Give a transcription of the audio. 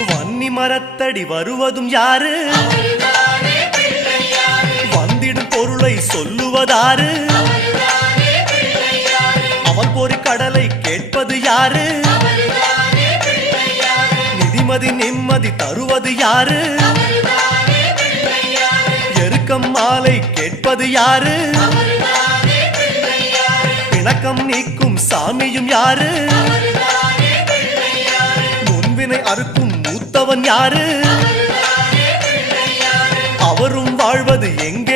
வன்னி மரத்தடி வருவதும் யாரு? வந்திடும் பொருளை சொல்லுவதாரு? அவன் பொறி கடலை கேட்பது யாரு? நிதிமதி நிம்மதி தருவது யாரு? எருக்கம் மாலை கேட்பது யாரு? பிணக்கம் நீக்கும் சாமியும் யாரு? முன்வினை அறுக்கும் மூத்தவன் யாரு? அவரும் வாழ்வது எங்க?